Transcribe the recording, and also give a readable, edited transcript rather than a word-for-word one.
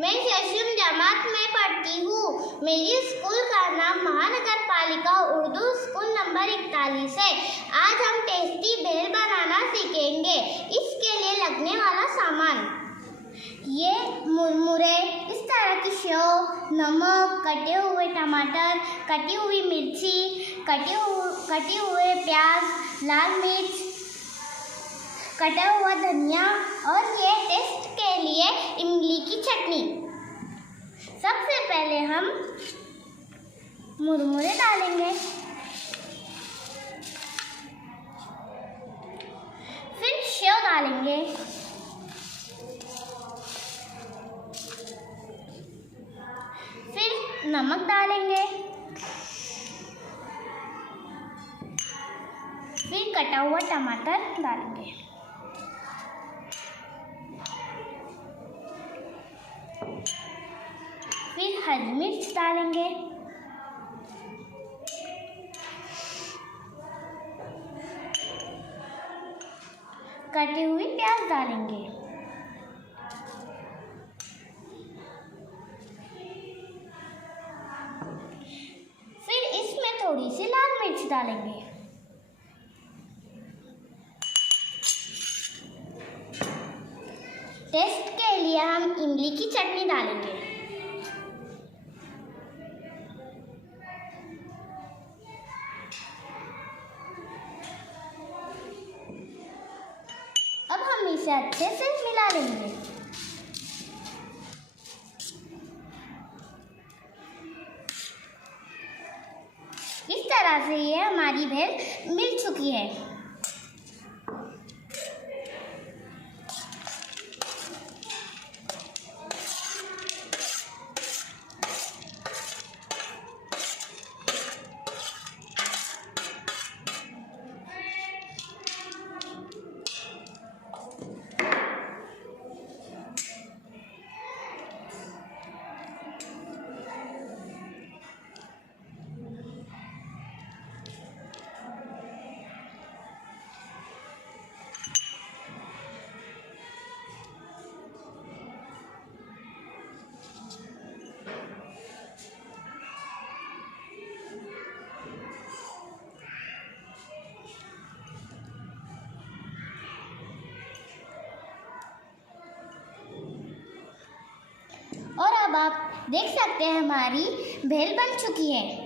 मैं 6वीं जमात में पढ़ती हूँ। मेरी स्कूल का नाम महानगर पालिका उर्दू स्कूल नंबर 41 है। आज हम टेस्टी भेल बनाना सीखेंगे। इसके लिए लगने वाला सामान, ये मुरमुरे, इस तरह की सेव, नमक, कटे हुए टमाटर, कटी हुई मिर्ची, कटे हुए प्याज, लाल मिर्च, कटा हुआ धनिया और ये टेस्ट के लिए इमली की चटनी। सबसे पहले हम मुरमुरे डालेंगे, फिर सेव डालेंगे, फिर नमक डालेंगे, फिर कटा हुआ टमाटर डालेंगे, फिर हरी मिर्च डालेंगे, कटी हुई प्याज डालेंगे, फिर इसमें थोड़ी सी लाल मिर्च डालेंगे, टेस्ट के लिए हम इमली की चटनी डालेंगे। अब हम इसे अच्छे से मिला लेंगे। इस तरह से ये हमारी भेल मिल चुकी है। और अब आप देख सकते हैं हमारी भेल बन चुकी है।